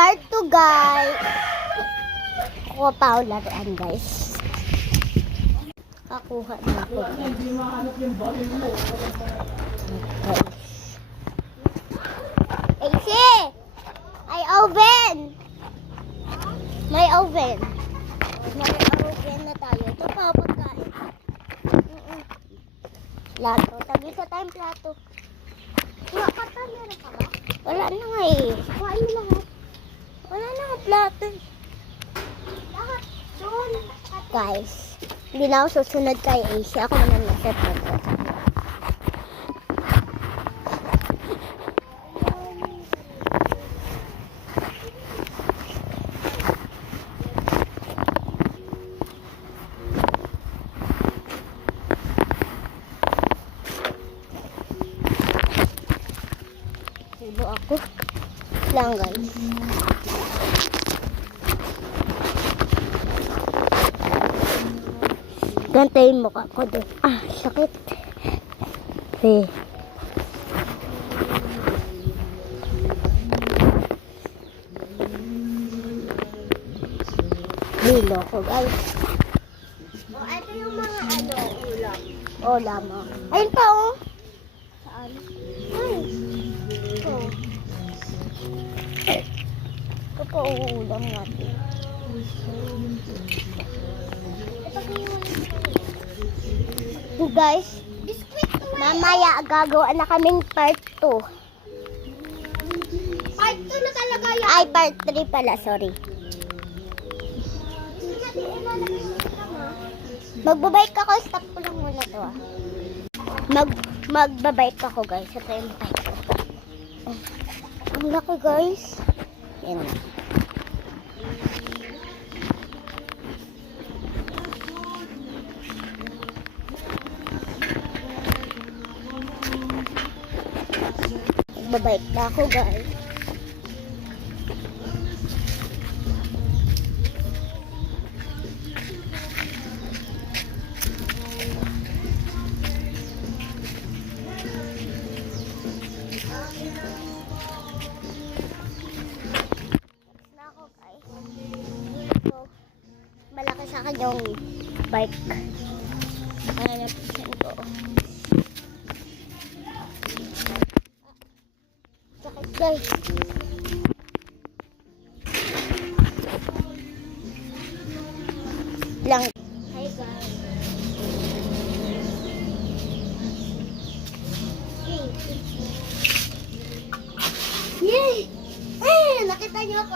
Part 2, guys. Kuha pa ako laruan, guys. Kakuha na ako. AC! May oven! May oven. May oven na tayo. Ito pa, pagkain. Plato. Tagisa tayong plato. Wala ka pa, meron ka ba? Wala na nga eh. Kuhain mo lahat. Wala na nga plato. Lahat doon. Guys, hindi na ako susunod kay Asia. Ako naman nasa plato. Sibo ako. Lang guys. Gantayin mo ako doon. Ah, sakit. Eh. Hilo ko guys. Oh, ito yung mga ulam. Oh, lamang. Ayun pa oh. Saan? Ay. Ito. Ito pa uulam natin. So guys, mamaya gagawa na kaming part 2. Part 2 na talaga yan. Ay, part 3 pala, sorry. Magbabike ako, stop ko lang muna to ah. Magbabike ako guys, ito yung bike ko. Ang laki guys. Yan na. Magbabike na ako guys. Malaki sa akin yung bike. Napisan ko. Sakit guys. Lang. Hi guys. Yay! Nakita niyo ako.